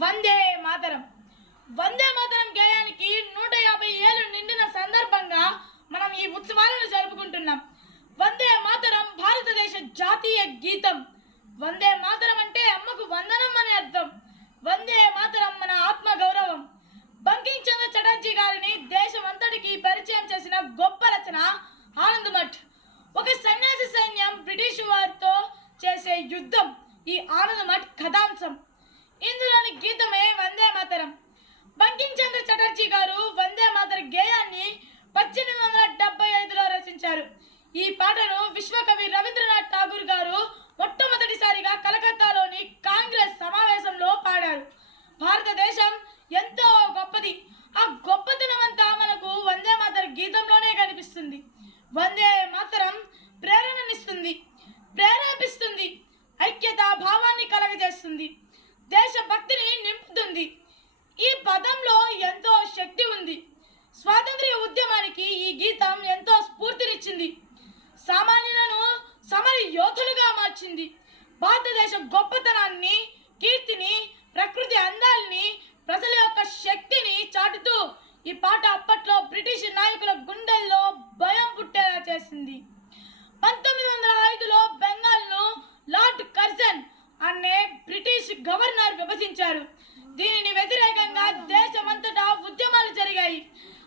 వందే మాతరం. వందే మాతరం గేయానికి 150 ఏళ్ళు నిండిన సందర్భంగా మనం ఈ ఉత్సవాలను జరుపుకుంటున్నాం. వందే మాతరం భారతదేశ జాతీయ గీతం. వందే మాతరం అంటే అమ్మకు వందనం అనే అర్థం. వందే మాతరం మన ఆత్మ గౌరవం. బంకిం చంద్ర చటర్జీ గారిని దేశం అంతటికి పరిచయం చేసిన గొప్ప రచన ఆనందమఠ్. ఒక సన్యాసి సైన్యం బ్రిటిష్ వారితో చేసే యుద్ధం ఈ ఆనందమఠ్ కథాంశం. ఇందులోని గీతమే వందే మాతరం. బంకిం చంద్ర చటర్జీ గారు వందే మాతర గేయాన్ని 1875లో రచించారు. ఈ పాటను విశ్వకవి రవీంద్రనాథ్ ఠాగూర్ గారు మొట్టమొదటిసారిగా కలకత్తాలోని కాంగ్రెస్ సమావేశంలో పాడారు. భారతదేశం ఎంతో గొప్పది. ఆ గొప్పతనమంతా మనకు వందే మాతర గీతంలోనే కనిపిస్తుంది. వందే మాతరం ప్రేరణనిస్తుంది, ప్రేరేపిస్తుంది, ఐక్యతా భావాన్ని కలగజేస్తుంది, దేశభక్తిని నింపుతుంది. ఈ పదంలో ఎంతో శక్తి ఉంది. స్వాతంత్ర్య ఉద్యమానికి ఈ గీతం ఎంతో స్ఫూర్తినిచ్చింది. సామాన్యులను సమర యోధులుగా మార్చింది. భారతదేశ గొప్పతనాన్ని, కీర్తిని, ప్రకృతి అందాల్ని, ప్రజల యొక్క శక్తిని చాటుతూ ఈ పాట అప్పట్లో బ్రిటిష్ నాయకుల గుండెల్లో భయం పుట్టేలా చేసింది. 1905లో బెంగాల్ను లార్డ్ కర్జన్ అనే బ్రిటిష్ గవర్నర్ విభజించారు. దీనిని వ్యతిరేకంగా దేశమంతటా ఉద్యమాలు జరిగాయి.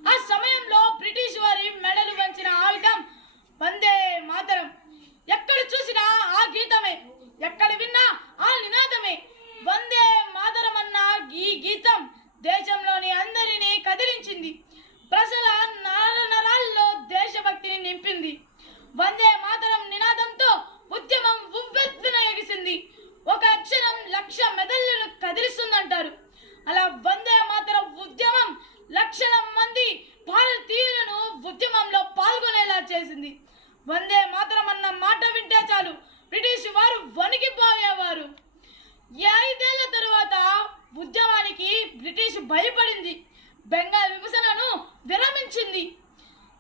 ఆ సమయంలో బ్రిటిష్ వారి మెడలు వంచిన ఆయుధం వందే మాతరం. ఎక్కడ చూసినా ఆ గీతమే, ఎక్కడ విన్నా ఆ నినాదమే. వందే మాతరం అన్న ఈ గీతం దేశంలోని అందరినీ కదిలించింది. ప్రజల నరాల్లో దేశభక్తిని నింపింది. వందే మాతరం నినాదంతో ఉద్యమం ఉవ్వెత్తున ఎగిసింది. ఒక అక్షరం 1,00,000 మెదళ్లను కదిలిస్తుందంటారు. అలా వందే మాతరం ఉద్యమం లక్షల మంది భారతీయులను ఉద్యమంలో పాల్గొనేలా చేసింది. వందే మాతరం అన్న మాట వింటే చాలు బ్రిటిష్ వారు వణికిపోయేవారు. 5 ఏళ్ల తరువాత ఉద్యమానికి బ్రిటిష్ భయపడింది. బెంగాల్ విభజనను విరమించింది.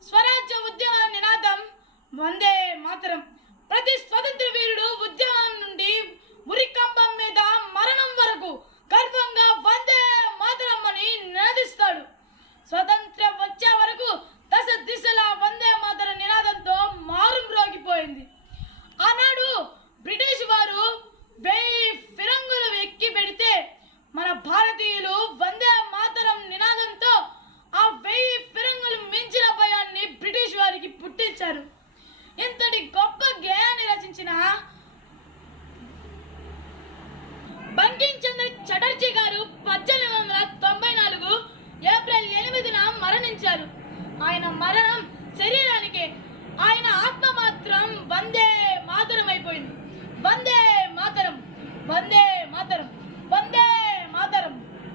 స్వరాజ్య ఉద్యమ నినాదం వందే మాతరం. ప్రతి స్వతంత్ర వీరుడు ఉద్యమం నుండి ఉరికంబం మీద మరణం వరకు గర్వంగా వందే మాతరం అని నినదిస్తాడు. స్వతంత్రం వచ్చే వరకు దశ దిశల వందే మాతర నినాదంతో మారుమ్రోగిపోయింది. ఆనాడు బ్రిటిష్ వారు 1000 ఫిరంగులు ఎక్కి పెడితే మన భారతీయులు వందే మాతరం నినాదంతో ఆ 1000 ఫిరంగులు మించిన భయాన్ని బ్రిటిష్ వారికి పుట్టించారు. ఇంతటి గొప్ప గేయాన్ని రచించిన బంకిం చంద్ర చటర్జీ గారు 1894 ఏప్రిల్ 8న మరణించారు. ఆయన మరణం శరీరానికే, ఆయన ఆత్మ మాత్రం వందే మాతరం అయిపోయింది. వందే మాతరం, వందే మాతరం.